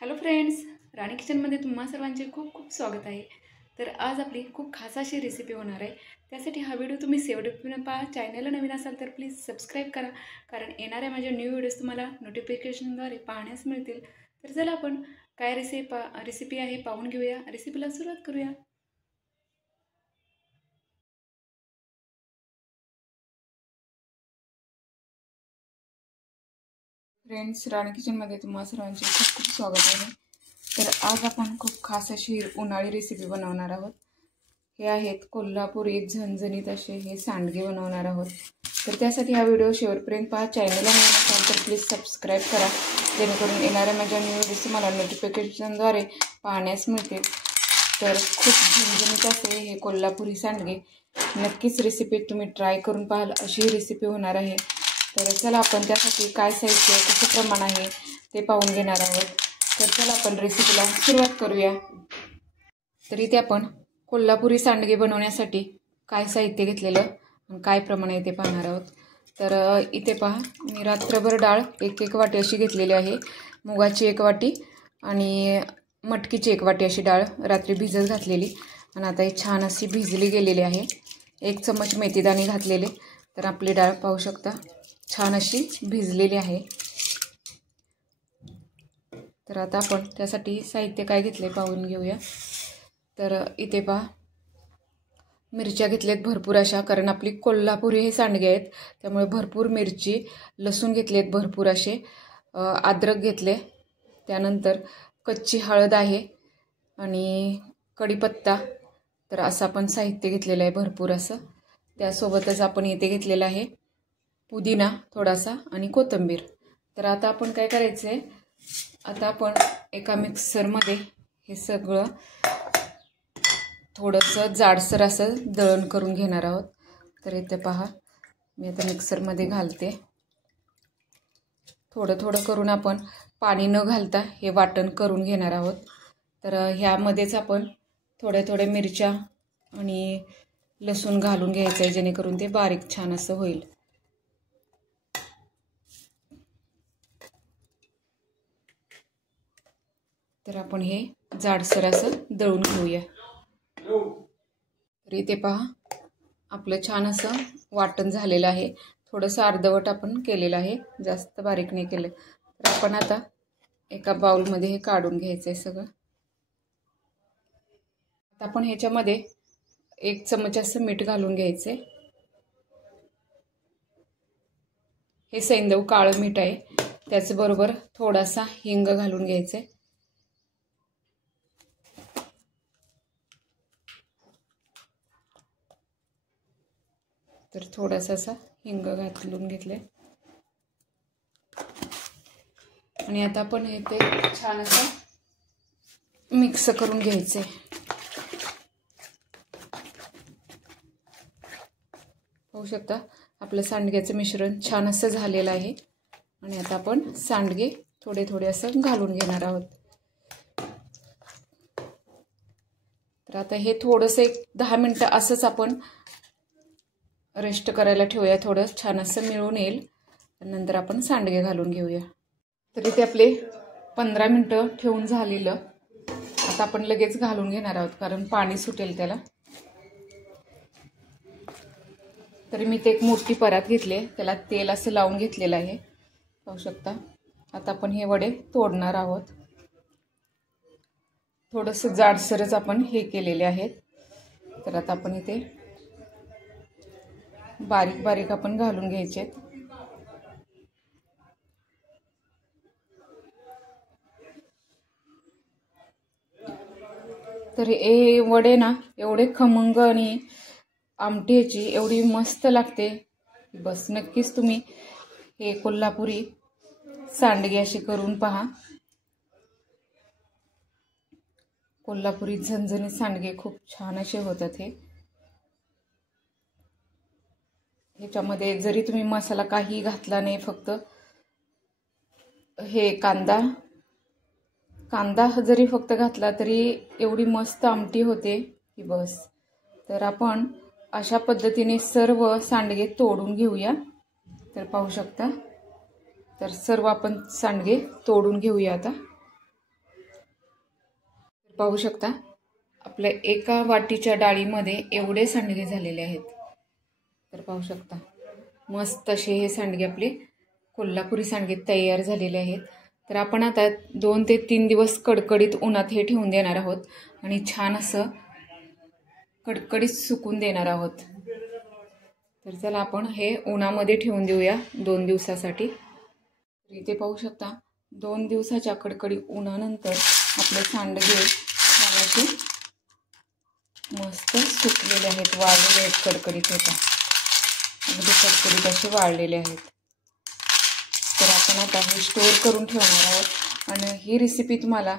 Hello friends, राणी किचनमध्ये तुम्हा सर्वांचे खूप खूप स्वागत आहे। तर आज आपली खूप खास अशी रेसिपी होणार आहे। त्यासाठी हा व्हिडिओ तुम्ही शेवटपर्यंत पहा। चॅनलला नवीन असाल तर प्लीज सबस्क्राईब करा, कारण येणाऱ्या माझ्या न्यू व्हिडिओज तुम्हाला नोटिफिकेशनद्वारे पाहण्यास मिळतील। तर चला आपण काय रेसिपी आहे पाहून घेऊया। रेसिपीला सुरुवात करूया। फ्रेंड्स, राणी किचनमध्ये तुम्हा सर्वांचे खूप खूप स्वागत आहे। तर आज आपण खूप खास अशी उन्हाळी रेसिपी बनवणार आहोत। हे आहेत कोल्हापुरी झणझणीत असे हे सांडगे बनवणार आहोत। तर त्यासाठी हा व्हिडिओ शेवटपर्यंत पहा। चॅनलला नवीन असाल तर प्लीज सबस्क्राईब करा, जेणेकरून येणाऱ्या माझ्या न्यू व्हिडिओज तुम्हाला नोटिफिकेशनद्वारे पाहण्यास मिळतील। तर खूप झणझणीत असे हे कोल्हापुरी सांडगे नक्कीच रेसिपी तुम्ही ट्राय करून पाहाल अशी रेसिपी होणार आहे। तर चला आपण त्यासाठी काय साहित्य कसं प्रमाण आहे ते पाहून घेणार आहोत। तर चला आपण रेसिपीला सुरुवात करूया। तर इथे आपण कोल्हापुरी सांडगे बनवण्यासाठी काय साहित्य घेतलेलं आणि काय प्रमाण आहे ते पाहणार आहोत। तर इथे पहा, मी रात्रभर डाळ एक वाटी अशी घेतलेली आहे। मुगाची 1 वाटी आणि मटकीची 1 वाटी अशी डाळ रात्री भिजत घातलेली आणि आता ही छान अशी भिजली गेलेली आहे। 1 चमच मेथीदाणे घातलेले। तर आपली डाळ पाहू शकता छान अशी भिजलेली आहे। तर आता आपण त्यासाठी साहित्य काय घेतले पाहून घेऊया। तर इथे पहा, मिरच्या घेतलेत भरपूर अशा, कारण आपली कोल्हापुरी हे सांडगे आहेत त्यामुळे भरपूर मिरची, लसूण घेतलेत भरपूर असे, अद्रक घेतले, त्यानंतर कच्ची हळद आहे आणि कढीपत्ता। तर असं आपण साहित्य घेतलेलं आहे भरपूर असं। त्यासोबतच आपण इथे घेतलेलं आहे पुदिना थोडासा आणि कोथिंबीर। तर आता आपण काय करायचं आहे, आता आपण एका मिक्सरमध्ये हे सगळं थोडंसं जाडसर असं दळण करून घेणार आहोत। तर इथे पहा, मी आता मिक्सरमध्ये घालते। थोडं थोडं करून आपण पाणी न घालता हे वाटण करून घेणार आहोत। तर ह्यामध्येच आपण थोड्या मिरच्या आणि लसूण घालून घ्यायचं आहे, जेणेकरून ते बारीक छान असं होईल। तर आपण हे जाडसर असं दळून घेऊया। तर इथे पहा, आपलं छान असं वाटण झालेलं आहे। थोडंसं अर्धवट आपण केलेलं आहे, जास्त बारीक नाही केलं। तर आपण आता एका बाउलमध्ये हे काढून घ्यायचं आहे सगळं। आता आपण ह्याच्यामध्ये 1 चमच असं मीठ घालून घ्यायचं आहे। हे सैंधव काळं मीठ आहे। त्याचबरोबर थोडासा हिंग घालून घ्यायचं आहे। तर थोडासा असा हिंग घालून घेतले आणि आता आपण हे ते छान असं मिक्स करून घ्यायचे। पाहू शकता आपलं सांडग्याचं मिश्रण छान असं झालेलं आहे आणि आता आपण सांडगे थोडे असं घालून घेणार आहोत। तर आता हे थोडंसं 10 मिनिटं असंच आपण रेस्ट करायला ठेवूया, थोडं छान असं मिळून येईल, नंतर आपण सांडगे घालून घेऊया। तर इथे आपले 15 मिनिटं ठेवून झालेलं। आता आपण लगेच घालून घेणार आहोत, कारण पाणी सुटेल त्याला। तरी मी ते एक मोठी परात घेतली, त्याला तेल असं लावून घेतलेलं आहे, पाहू शकता। आता आपण हे वडे तोडणार आहोत। थोडंसं जाडसरच आपण हे केलेले आहेत। तर आता आपण इथे बारीक आपण घालून घ्यायचे। तर हे वडे ना एवढे खमंग आणि आमटीची एवढी मस्त लागते, बस नक्कीच तुम्ही हे कोल्हापुरी सांडगे असे करून पहा। कोल्हापुरी झणझणीत सांडगे खूप छान असे होतात। ह्याच्यामध्ये जरी तुम्ही मसाला काही घातला नाही, फक्त हे कांदा जरी फक्त घातला तरी एवढी मस्त आमटी होते की बस। तर आपण अशा पद्धतीने सर्व सांडगे तोडून घेऊया। तर पाहू शकता, तर सर्व आपण सांडगे तोडून घेऊया आता। पाहू शकता आपल्या एका वाटीच्या डाळीमध्ये एवढे सांडगे झालेले आहेत. तर पाहू शकता मस्त असे हे सांडगे आपले कोल्हापुरी सांडगे तयार झालेले आहेत. तर आपण आता 2 ते 3 दिवस कडकडीत उन्हात हे ठेवून देणार आहोत आणि छान असं कडकडीत सुकून देणार आहोत. तर चला आपण हे उन्हामध्ये ठेवून देऊया 2 दिवसासाठी. तर इथे पाहू शकता 2 दिवसाच्या कडकडीत उन्हानंतर आपले सांडगे छान मस्त सुकलेले आहेत, वाळलेले आहेत, कडकडीत होता अगदी कडकडीत असे वाळलेले आहेत. तर आपण आता हे स्टोअर करून ठेवणार आहोत. आणि ही रेसिपी तुम्हाला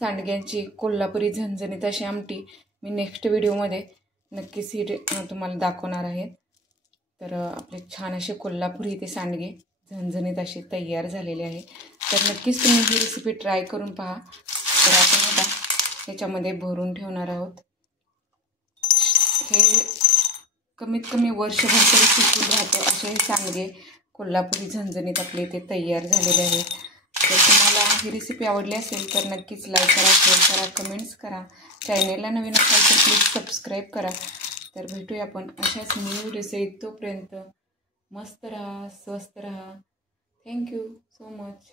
सांडग्यांची कोल्हापुरी झणझणीत अशी आमटी मी नेक्स्ट व्हिडिओमध्ये नक्कीच ही तुम्हाला दाखवणार आहे. तर आपले छान असे कोल्हापुरी इथे सांडगे झणझणीत असे तयार झालेले आहे. तर नक्कीच तुम्ही ही रेसिपी ट्राय करून पहा. तर आपण आता ह्याच्यामध्ये भरून ठेवणार आहोत. हे कमीत कमी वर्षभर तरी टिकून राहतं असे हे सांडगे कोल्हापुरी झणझणीत आपले इथे तयार झालेले आहेत. तर तुम्हाला ही रेसिपी आवडली असेल तर नक्कीच लाईक करा, शेअर करा, कमेंट्स करा. चॅनेलला नवीन असाल तर प्लीज सबस्क्राईब करा. तर भेटूया आपण अशाच न्यू रेसिपी. तोपर्यंत मस्त राहा, स्वस्त राहा. Thank you so much.